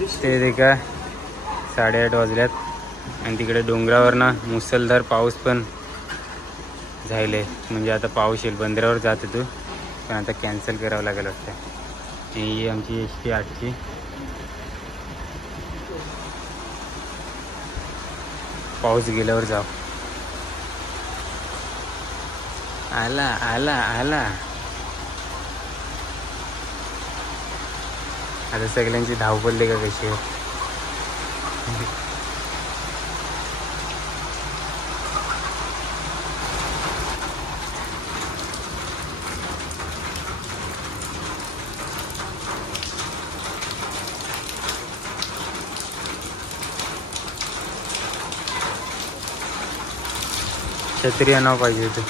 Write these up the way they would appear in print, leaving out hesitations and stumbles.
ते देखा 8:30 वाजल्यात आणि तिकडे डोंगरावरनं मुसळधार पाऊस पण झाले. म्हणजे आता पाऊस येईल. बंदरावर जात होतो पण आता कॅन्सल करावं लागेल वाटतं. ही आमची ST 8ची. पाऊस गेल्यावर जाऊ. आला आला आला. आता सगळ्यांची धावपळ का कशी आहे. छत्री आणावं पाहिजे होतं.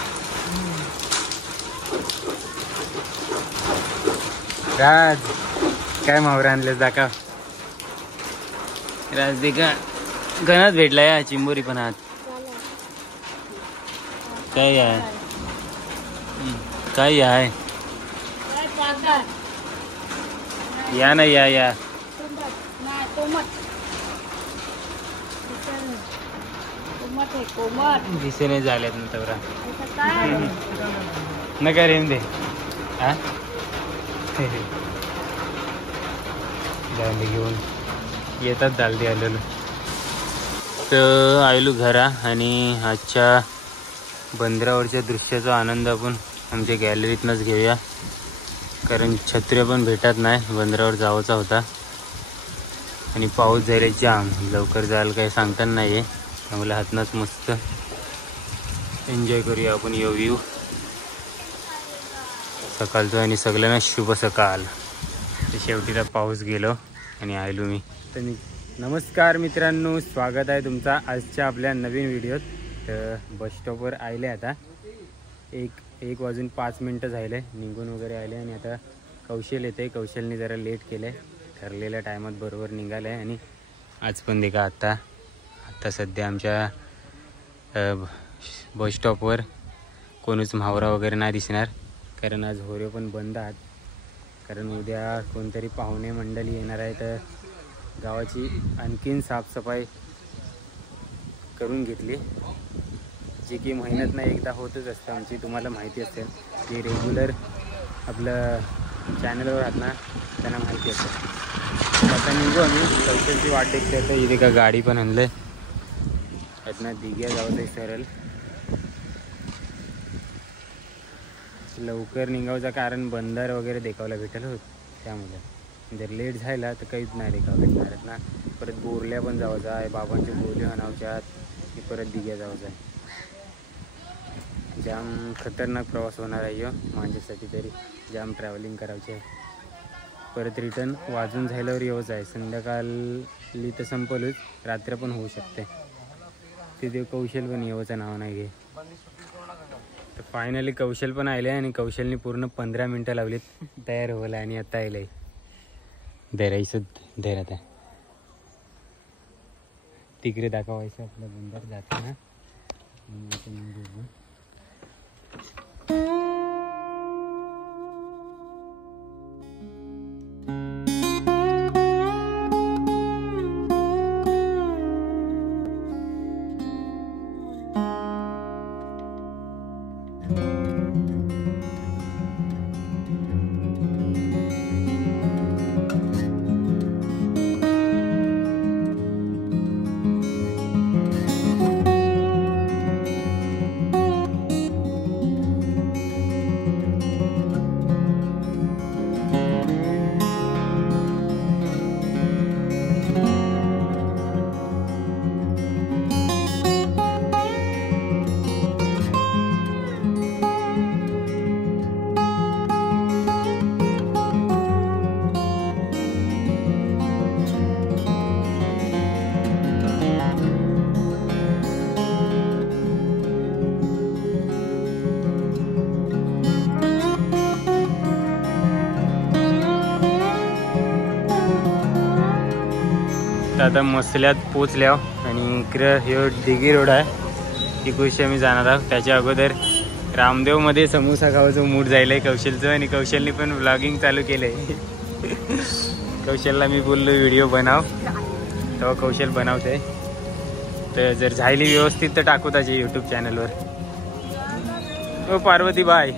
राज काय मावर आणलेस दाखव. राज देखा गणात भेटला या चिंबोरी पण आहात. काय आहे काय आहे या ना या या दिसेने झाल्यात ना तवरा नका रेम दे. हा जाऊन दे घेऊन येतात दालदी आलेलो. तर आयलो घरा आणि आजच्या बंदरावरच्या दृश्याचा आनंद आपण आमच्या गॅलरीतनंच घेऊया. कारण छत्र्या पण भेटत नाही. बंदरावर जायचा होता आणि पाऊस जायला जाम. लवकर जायला काही सांगता नाही आहे. त्यामुळे हातनंच मस्त एन्जॉय करूया आपण. येऊ सकाळचं आणि सगळ्यांना शुभ सकाळ. तर शेवटीला पाऊस गेलो आणि आयलो मी. तर नमस्कार मित्रांनो, स्वागत आहे तुमचा आजच्या आपल्या नवीन व्हिडिओत. तर बस स्टॉपवर आले. आता 1 वाजून 5 मिनटं झाले निघून वगैरे आले आणि आता कौशल येते. कौशलने जरा लेट केलं आहे. ठरलेल्या टायमात बरोबर निघालं आहे आणि आज पण देखा आता सध्या आमच्या बस स्टॉपवर कोणीच म्हावरा वगैरे नाही दिसणार. कारण आज होरे पण बंद आहेत. कारण उद्या कोणतरी पाहुणे मंडळी येणार आहे. तर गावाची आणखीन साफसफाई करून घेतली, जी की महिन्यातनं एकदा होतच असतं आमची. तुम्हाला माहिती असेल की रेग्युलर आपलं चॅनलवर आहात ना, त्यांना माहिती असतं. आता निघू आम्ही. कौशलची वाट देखते. आता इथे का गाडी पण आणलं आहे. यातनं दिघ्या जाऊ दे सरळ. लवकर निघावचं कारण बंदर वगैरे देखावला भेटेल होत. त्यामुळे जर लेट झाला तर काहीच नाही देखावं भेटणार आहेत ना. परत बोरल्या पण जायचं आहे. बाबांचे बोरले आणावच्यात की परत दिघ्या जायचं आहे. जाम खतरनाक प्रवास होणार आहे हो माझ्यासाठी. तरी जाम ट्रॅव्हलिंग करायची आहे. परत रिटर्न वाजून झाल्यावर येऊच आहे. संध्याकाळी तर संपलच, रात्र पण होऊ शकते. तिथे कौशल पण येऊचं नाव नाही घे. तर फायनली कौशल पण आले आणि कौशलने पूर्ण 15 मिनटं लावलीत तयार व्हायला आणि आता आलंय. धैर्याचं धैर्यात आहे. तिकडे दाखवायचं आपलं बंदर जातं ना. आता मसल्यात पोचल्या आणि इकडं हे दिघी रोड आहे. तिकडे आम्ही जाणार आहोत. त्याच्या अगोदर रामदेवमध्ये समोसा खावायचं मूड जायला आहे कौशलचं. आणि कौशलने पण व्लॉगिंग चालू केलं आहे. कौशलला मी बोललो व्हिडिओ बनव, तेव्हा कौशल बनवते. तर जर झाली व्यवस्थित तर टाकू त्याचे यूट्यूब चॅनलवर. ओ पार्वतीबाई,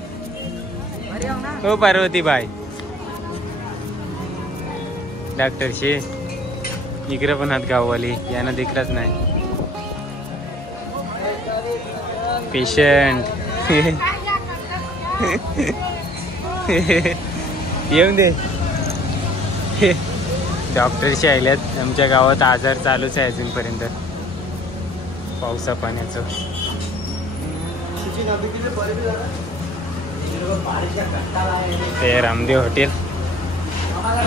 ओ पार्वतीबाई. डॉक्टर शे इकडे पण हात गाववाली, यांना दिखलाच नाही. पेशंट येऊन दे. डॉक्टरशी आल्यात. आमच्या गावात आजार चालूच आहे अजूनपर्यंत पावसा पाण्याचं. ते रामदेव हॉटेल.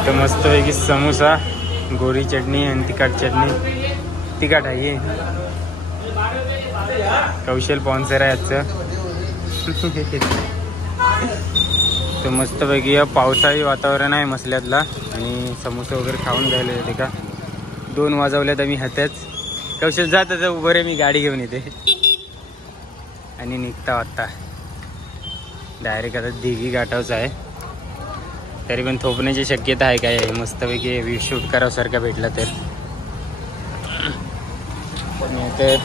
तर मस्तपैकी समोसा, गोरी चटणी आणि तिखट चटणी. तिखट आहे. कौशल स्पॉन्सर आहे आजचं. तर मस्तपैकी पावसाळी वातावरण आहे मसल्यातला. आणि समोसा वगैरे खाऊन घ्यायला येते का. 2 वाजवल्यात आम्ही हात्याच. कौशल जात उभं रे, मी गाडी घेऊन येते. आणि निघता वाटता डायरेक्ट आता दिघी गाठावचं आहे. तरी पण थोपण्याची शक्यता आहे काय. मस्तपैकी व्ह्यू शूट करावसारखा भेटला तर. तर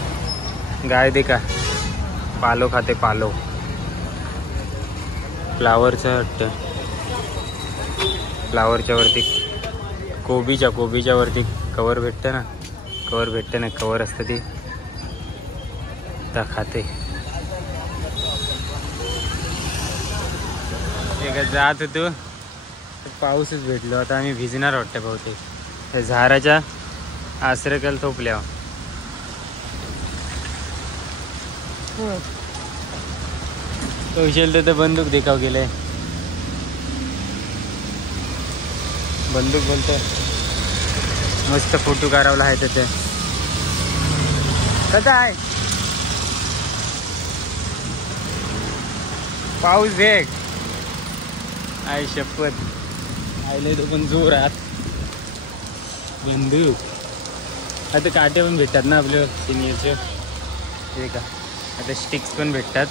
गाय दे का पालो खाते. पालो फ्लावरचं वाटतं. फ्लावरच्या वरती कोबीच्या वरती कवर भेटतं ना. कवर असतं ते त्या खाते. जात होतो पाऊसच भेटलो. आता आम्ही भिजणार वाटतं बहुतेक. झाडाच्या आश्रकाल थोपल्यावर. कौशल तर बंदूक देखाव गेले. बंदूक बोलतोय. मस्त फोटो काढावला आहे त्याचे. कसं आहे पाऊस देख. आई शपथ आयले तो पण जोरात. बंदूक आता काटे पण भेटतात ना आपल्या सिनियरचे. हे का आता स्टिक्स पण भेटतात.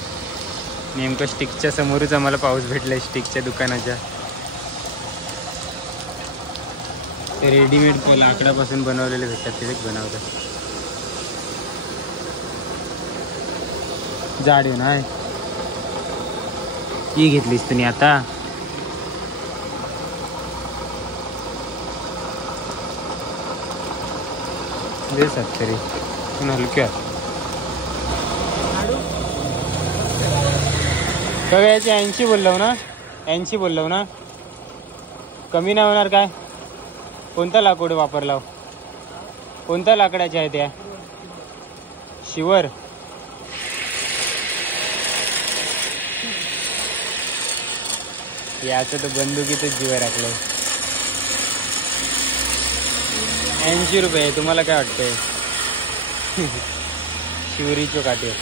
नेमकं स्टिकच्या समोरच आम्हाला पाऊस भेटलाय. स्टिकच्या दुकानाच्या. ते रेडीमेड लाकडापासून बनवलेले भेटतात. तेच बनवतात. जाड आहे ना. ही घेतलीस तुम्ही आता. तरी पण हलक्या का याची 80 बोललो ना. 80 बोललो ना. कमी नाही होणार काय. कोणता लाकूड वापरला. कोणत्या लाकडाच्या आहे त्या. शिवर. याचं तर बंदुकीतच जीव राखलं. 80 रुपये. तुम्हाला काय वाटतंय. शिवरीचो काटे.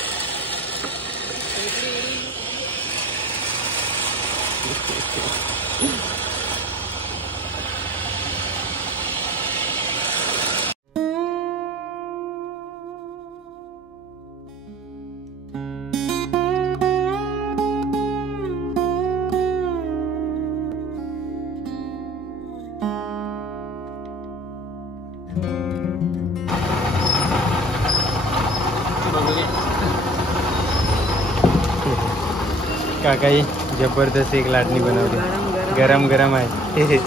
काकाई जबरदस्त एक लाटणी बनवली. गरम आहे.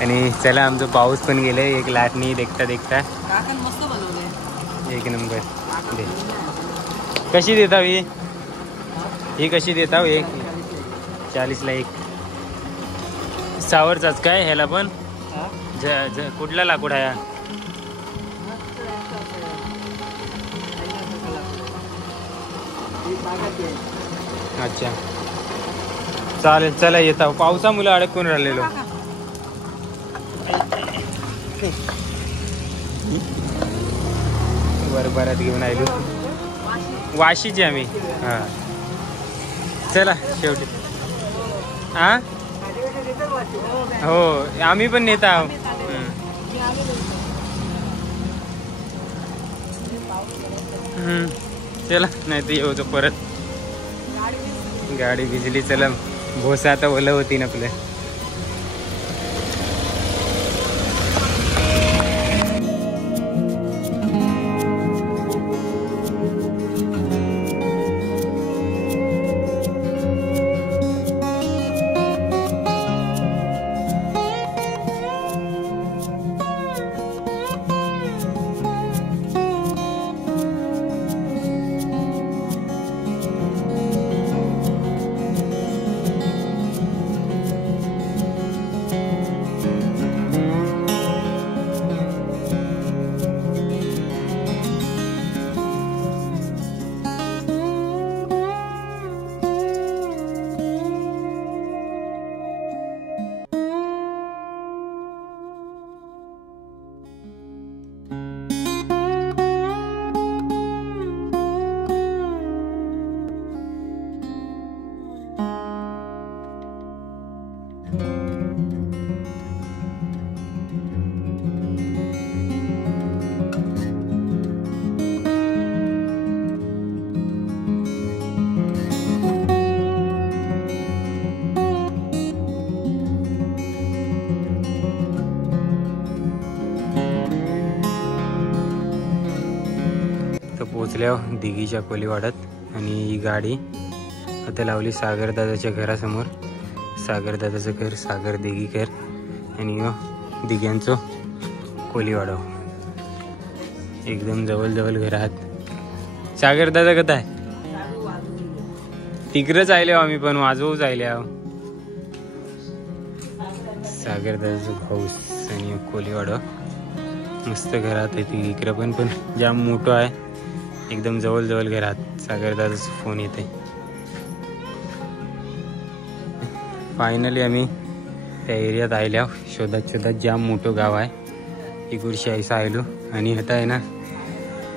आणि चला आमचं पाऊस पण गेले. एक लाटणी देखता एक नंबर. दे कशी देता ही कशी देता. एक 40ला एक. सावरचाच काय ह्याला पण. कुठला लाकूड आहे. अच्छा चालेल. चला येता. पावसामुळे अडकून राहिलेलो. बरबरात घेऊन आलो. वाशीचे आम्ही. हां चला शेवटी. हां हो आम्ही पण नेता आहोत. चला नाही तर येऊ तो परत. गाडी भिजली. चला भोसा आता ओलं होती ना आपलं. पोचल्या दिघीच्या कोलीवाड्यात आणि ही गाडी आता लावली सागरदादाच्या घरासमोर. सागरदादाचं घर सागर दिघीकर आणि दिघ्यांचं कोलीवाडा एकदम जवळ घरात. सागरदादा कथा आहे तिकडंच आले आम्ही पण वाजवूच आले आहो. सागरदादाचं हाऊस आणि कोलीवाडा मस्त घरात आहे. ती इकडं पण जाम मोठं आहे एकदम जवळ घरात. सागरदादाचा फोन येते. फायनली आम्ही त्या एरियात आयल्या. शोधात जाम मोठं गाव आहे. इकडची ऐसा आयलो आणि आता आहे ना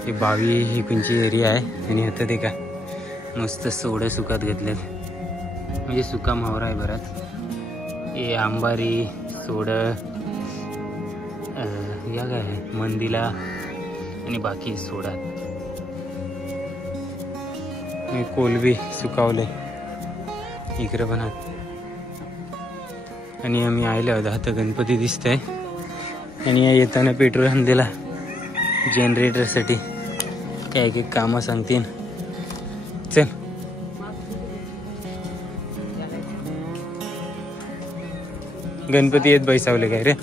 ही 22 ही कोणची एरिया आहे. आणि आता ते काय मस्त सोडं सुकात घेतलेत म्हणजे सुका मावरा आहे बराच. हे आंबारी सोडं या काय आहे मंदिला आणि बाकी सोडा. कोलबी सुकावले इकडे पण आहात. आणि आम्ही आले आहोत. आता गणपती दिसतंय आणि येताना पेट्रोल आणलेला जनरेटरसाठी. काय एक कामं सांगतील. चल गणपती येत बैसावले काय रे.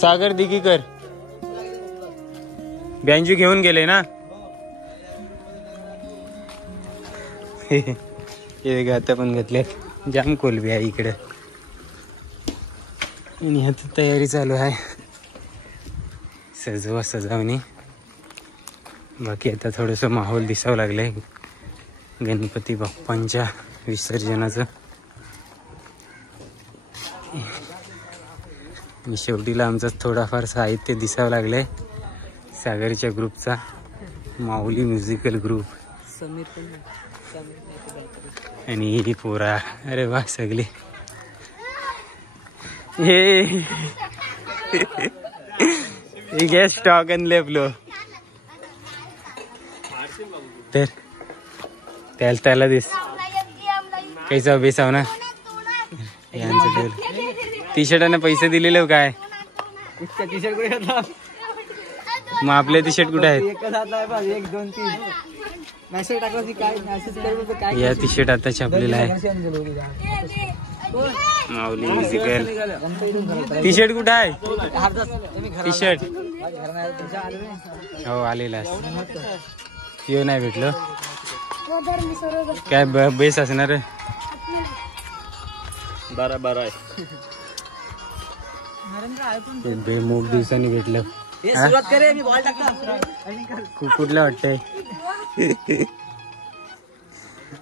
सागर दिघीकर बँजू घेऊन गेले ना. हे आता पण घेतल्यात. जाम कोलबी आहे इकडे आणि ह्याची तयारी चालू आहे सजवणी. बाकी आता थोडंसं माहोल दिसावं लागलंय गणपती बाप्पांच्या विसर्जनाचं. शेवटीला आमचं थोडाफार साहित्य दिसावं लागलंय सागरच्या ग्रुपचा माऊली म्युझिकल ग्रुप. आणि ही पोरा अरे वा सगळे हे गॅस स्टॉक आणले आपलं. तर त्याला दिस कैसा बेसाव ना यांचं. टी शर्टाने पैसे दिलेले काय मग आपले टी शर्ट कुठे आहेत. या टी शर्ट आता छापलेला आहे माऊली म्युझिकल. टी शर्ट कुठे आहे टी शर्ट हो आलेला येऊ नाही भेटलं काय बेस असणार. 12 बेमूग दिवसांनी भेटलं. कुठलं वाटतंय.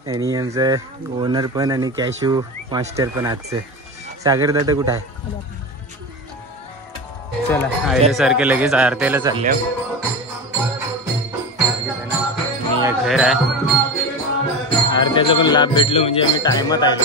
आणि आमचं ओनर पण आणि कॅशू मास्टर पण आजचं. सागरदादा कुठं आहे. चला आल्यासारखे लगेच आरतीला चालले. आणि या घर आहे आरत्याचा पण लाभ भेटलो म्हणजे आम्ही टायमात आलो.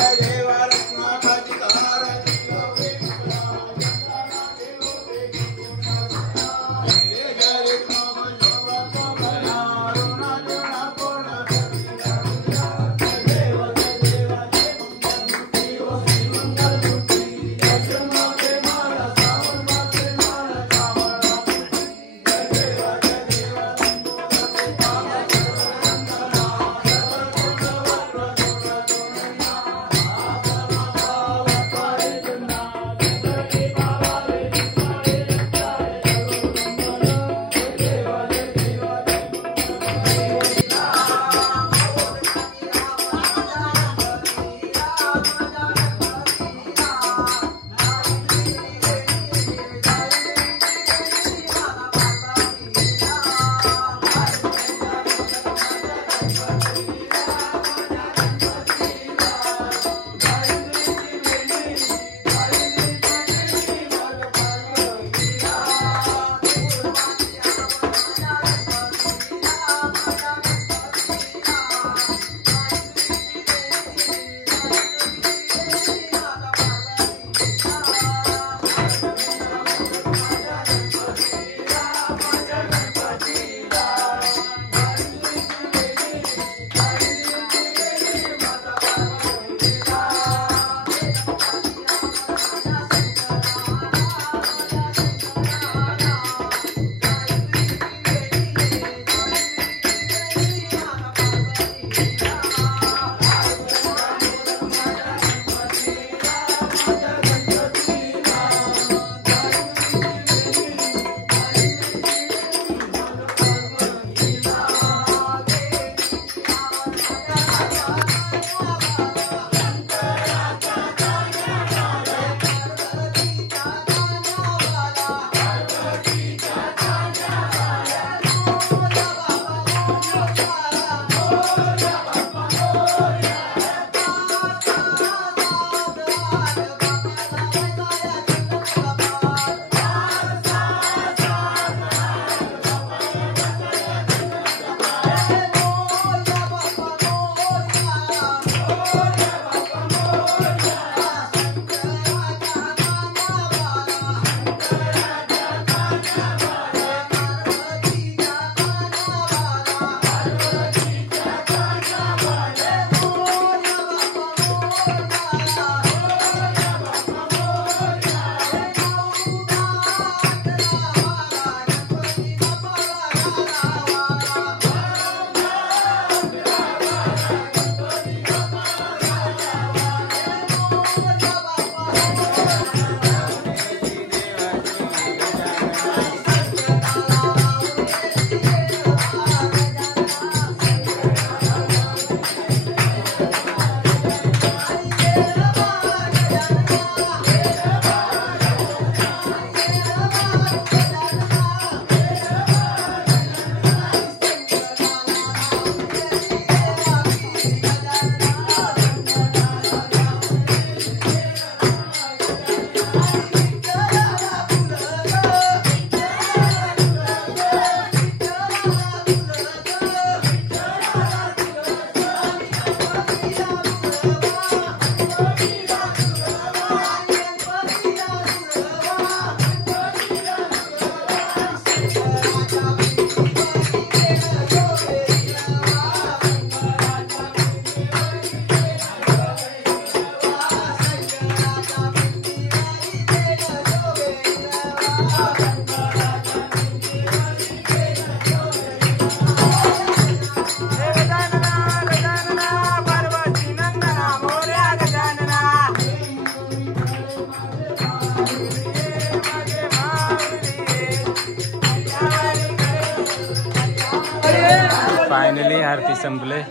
फायनली आरती संपले.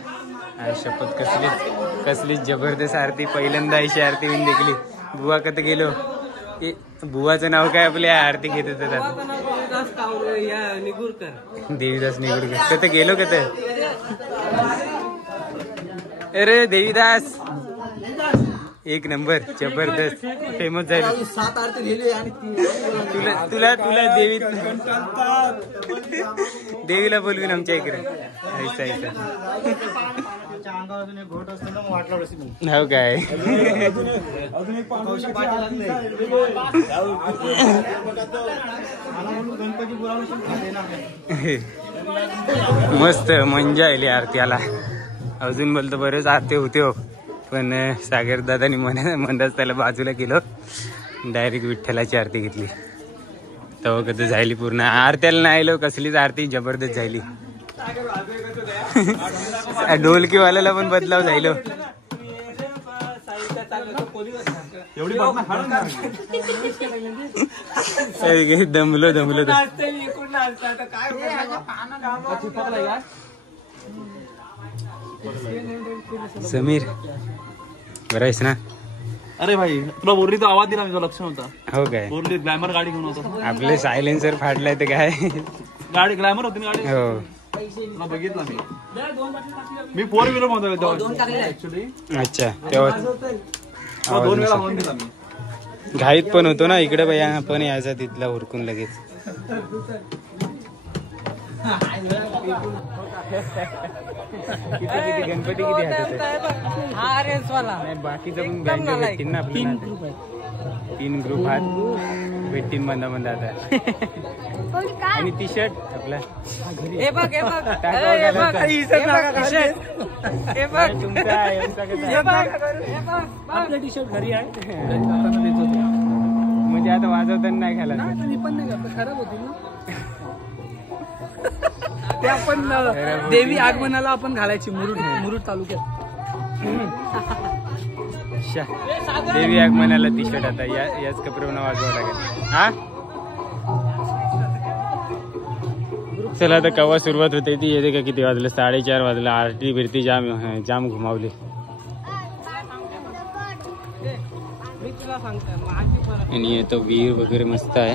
शपथ कसली जबरदस्त आरती. पहिल्यांदा अशी आरती होऊन देखली. बुवा कत गेलो. बुवाचं नाव काय आपल्या आरती घेत होत देवीदास निगुरकर. कत गेलो कत. अरे देवीदास एक नंबर जबरदस्त फेमस झाली. 7 आरती लिहिले आणि तुला देवीला बोलवीन आमच्या इकडे. ऐसा हो काय. मस्त मजा आली आरतीला. अजून बोलतो बरेच आरती होते हो, पण सागर दादानी म्हणताच त्याला बाजूला केलं. डायरेक्ट विठ्ठलाची आरती घेतली. तेव्हा कधी झाली पूर्ण. आरत्याला नाही आलो कसलीच आरती जबरदस्त झाली. ढोलकीवाल्याला पण बदलाव झालो. दमलो समीर बरं आहेस ना. अरे भाई तुला बोलली तो आवाज दिला मी, लक्ष नव्हता. हो काय. बोलली ग्लॅमर गाडी घेऊन होतो. आपले सायलेन्सर फाडलाय तर काय. गाडी ग्लॅमर होती ना गाडी. हो बघितला मी 4 व्हीलर मध्ये ऍक्च्युली. अच्छा तेव्हा 2 वेळा होऊन दिला मी. घाईत पण होतो ना इकडे भैया पण यायचा तिथला उरकून लगेच. किती गणपती किती हात बाकीचं पण बँड भेटतील ना आपल्याला. 3 ग्रुप हात भेटतील मंदा आता. आणि टी शर्ट आपला टी शर्ट घरी आहे म्हणजे आता वाजवताना नाही घाला. पण नाही खराब होती ना ते. आपण देवी आगमनाला आपण घालायची मुरुड तालुक्यात. देवी आगमनाला टी शर्ट आता याच कपड्यावर वाजवावं लागेल. हा चला आता केव्हा सुरुवात होते ती येते का. किती वाजले. 4:30 वाजले. आरती बिरती जाम घुमावली. आणि तो विहीर वगैरे मस्त आहे.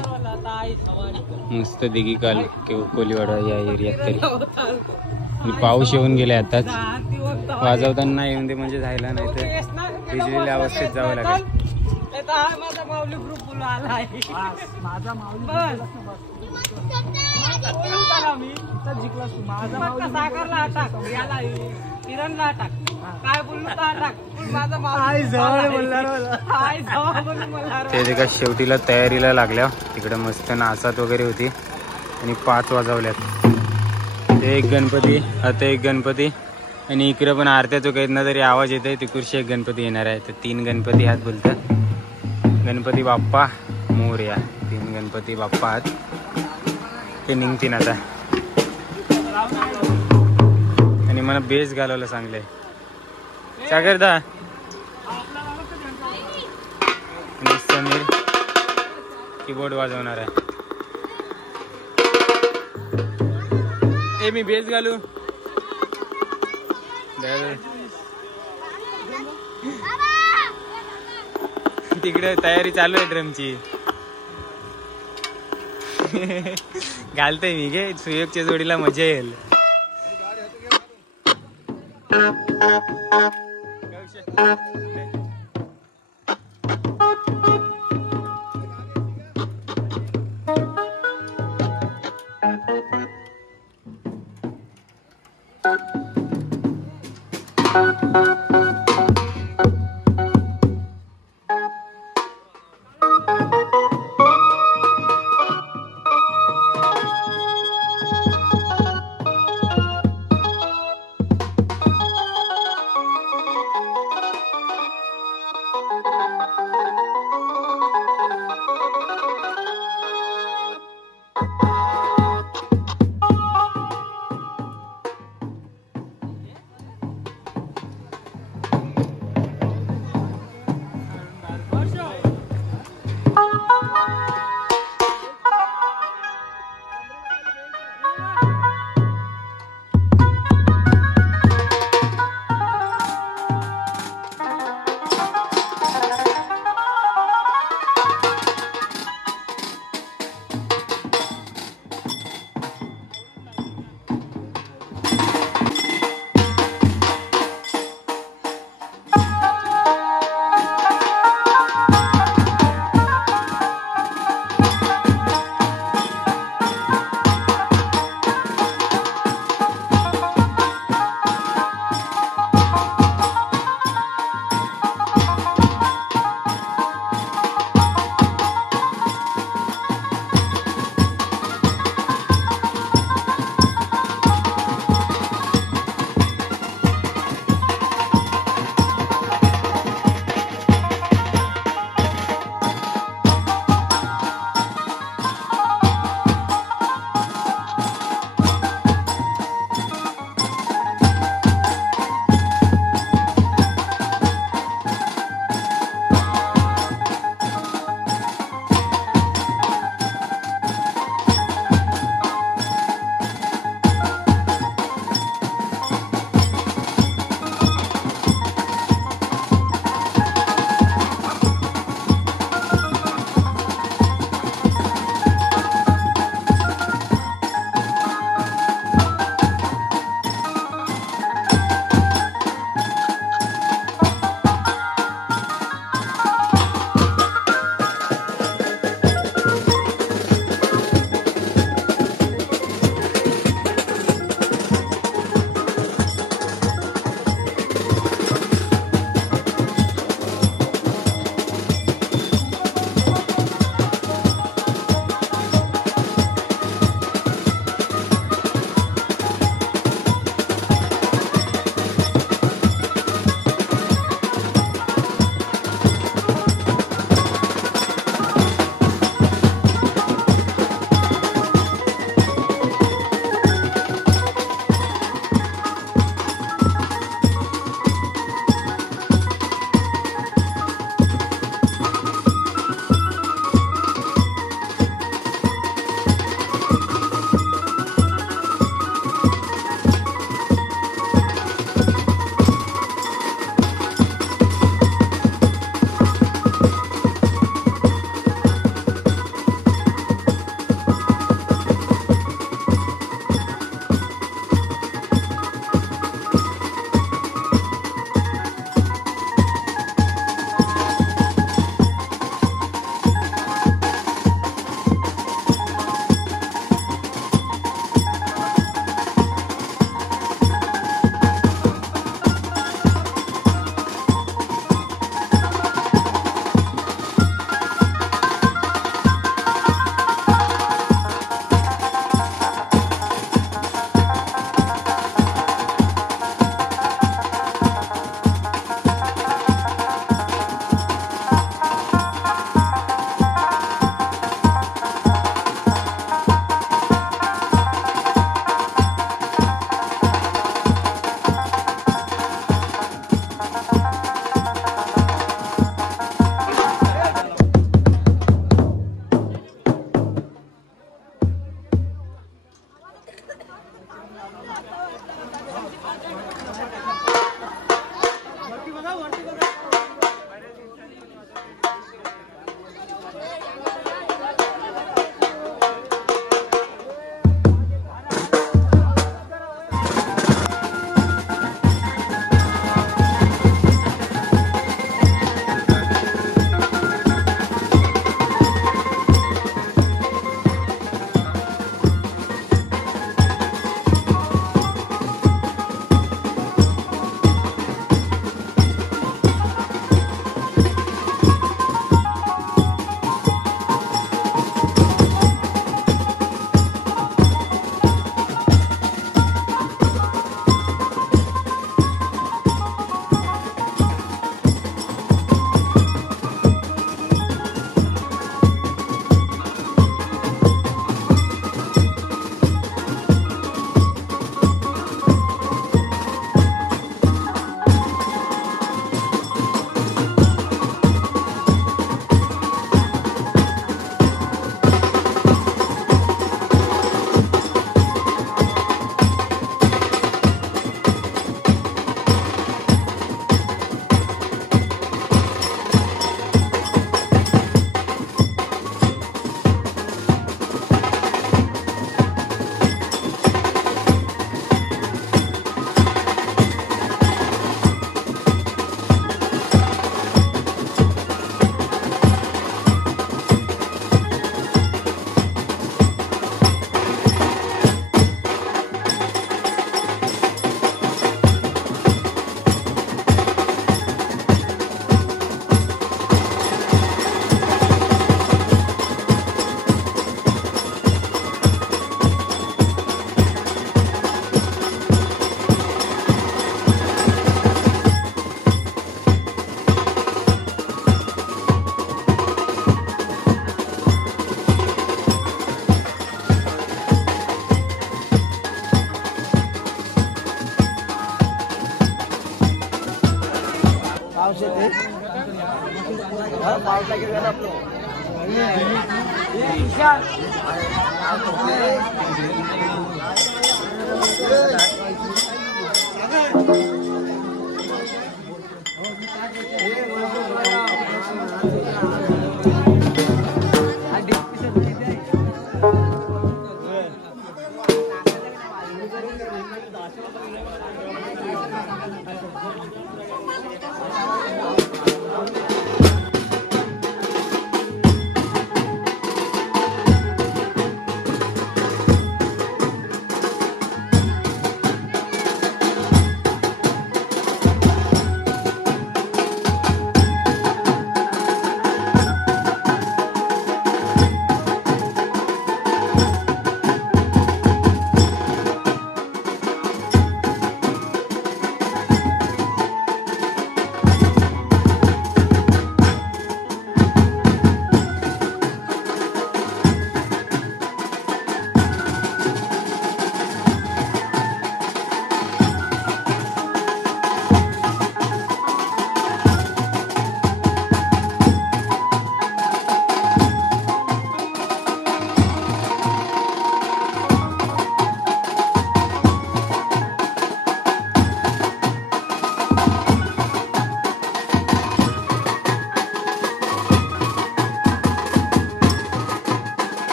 मस्त दिघी काल कोलीवाडा या एरियात तरी. आणि पाऊस येऊन गेला आताच. वाजवताना नाही येऊन दे म्हणजे जायला नाही तर भिजलेल्या अवस्थेत जावं लागेल. ते का शेवटीला तयारीला लागल्या. तिकडे मस्त नाचात वगैरे होती आणि 5 वाजवल्यात. एक गणपती आता एक गणपती आणि इकडे पण आरत्याचं काही ना तरी आवाज येतोय. तिकडचे एक गणपती येणार आहे. तर 3 गणपती हात बोलतात. गणपती बाप्पा मोरया. 3 गणपती बाप्पा हात ते निघतील आता. आणि मला बेस घालवलं सांगलंय सागरदा. आणि समीर कीबोर्ड वाजवणार आहे. मी बेस घालू. तिकडे तयारी चालू आहे ड्रमची. घालतोय मी घे, सुयोगच्या जोडीला मजा येईल.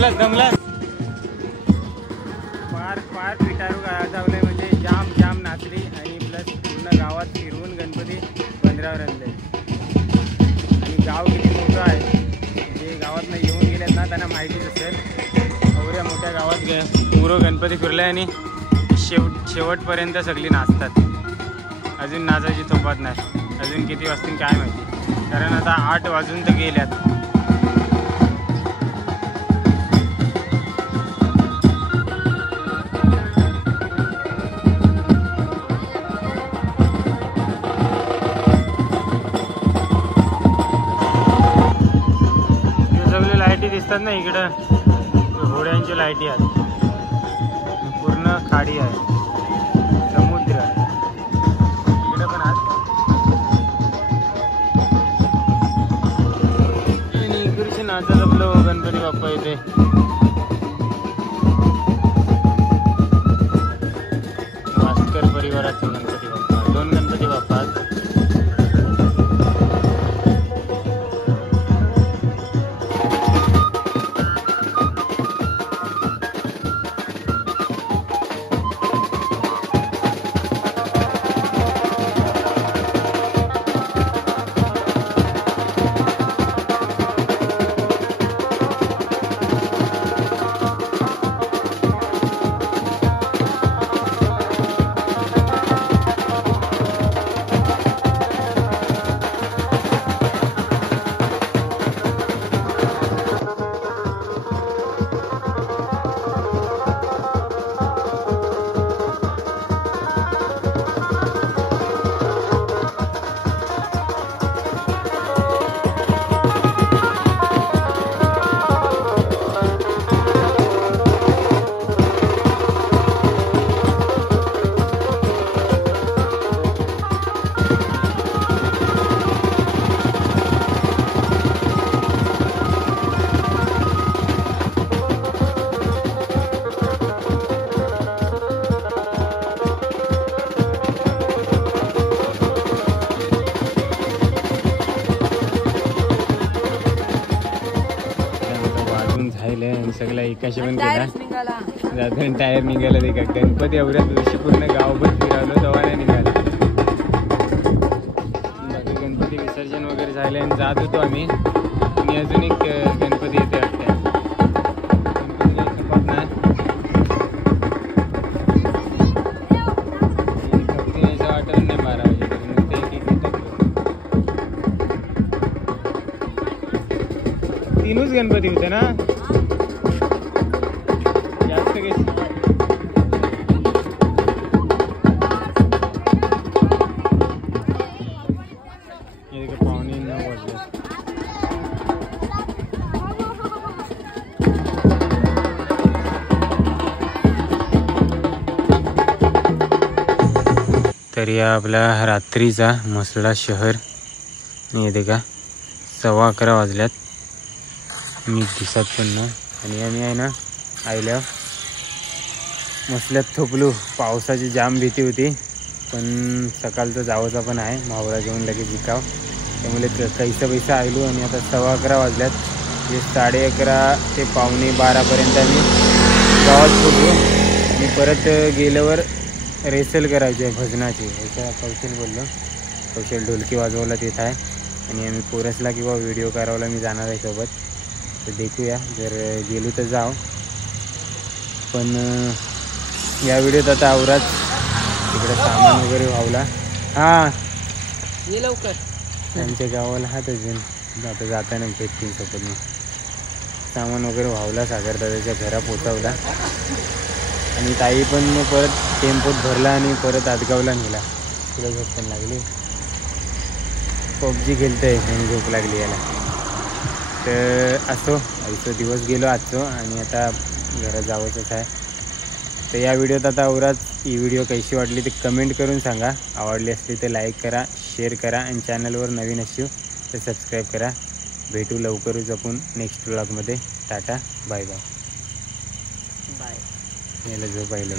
दमलास फार पिटारू जावले म्हणजे जाम नाचली आणि प्लस पूर्ण गावात फिरवून गणपती बंदरावर आणले आणि गाव किती मोठं आहे जे गावातनं येऊन गेलेत ना त्यांना माहितीच असेल एवढ्या मोठ्या गावात पुरं गणपती फिरले आणि शेवटपर्यंत सगळी नाचतात. अजून नाचायची थोपात नाही. अजून किती वाजतील काय माहिती कारण आता 8 वाजून तर गेल्यात. सगळे लाईटी दिसतात ना इकडं घोड्यांची लाईटी आहेत. पूर्ण खाडी आहे समुद्र आहे इकडे पण आहे आणि इकडचे नाचत आपलं गणपती बाप्पा इथे. भास्कर परिवाराचे गणपती बाप्पा 2 गणपती बाप्पा आहेत. सगळं एकाशी पण केला जाताना टायर निघाला ते का गणपती एवढ्या दिवशी पूर्ण गावभर फिरवलो तेव्हा नाही निघाला. बाकी गणपती विसर्जन वगैरे झाले आणि जात होतो आम्ही आणि अजून एक गणपती येते वाटते गणपती ना खपती यायचं वाटत नाही 12 वाजेपर्यंत ते एक येतात. 3च गणपती होते ना तर या आपला रात्रीचा म्हसळा शहर येते का 11:15 वाजल्यात. मी दिसत पण ना आणि आम्ही आहे ना आयल्या मसल्यात थोपलो. पावसाची जाम भीती होती पण सकाळचं जावंचा पण आहे मावळा घेऊन लगेच जिकाव त्यामुळे कैसा पैसा आयलो आणि आता 11:15 वाजल्यात. जे 11:30 ते 11:45पर्यंत आम्ही गावात पोचलो आणि परत गेल्यावर रेसल करायची आहे भजनाची. याचा कौशल बोललो कौशल ढोलकी वाजवायला तिथ आहे आणि आम्ही कोरसला किंवा व्हिडिओ करायला मी जाणार आहे सोबत. तर देखूया जर गेलो तर जाऊ पण या व्हिडिओत आता आवराच तिकडे सामान वगैरे वावला. हां ये लवकर त्यांच्या गावाला हात अजून आता जाताना भेटतील सोबत. मी सामान वगैरे वावला सागरदादाच्या घरा पोचवला आणि ताई पण मग परत टेम्पोत भरला आणि परत आदगावला नेला. तुला झोप पण लागली पबजी खेळतंय आणि झोप लागली याला. तर असो आजचा दिवस गेलो आजचो आणि आता घरात जावंच आहे. तर या व्हिडिओत आता आवराच. ही व्हिडिओ कशी वाटली ते कमेंट करून सांगा. आवडली असली तर लाईक करा शेअर करा आणि चॅनलवर नवीन असू तर सबस्क्राईब करा. भेटू लवकरच आपण नेक्स्ट व्लॉगमध्ये. Tata bye bye bye. याला झोपायला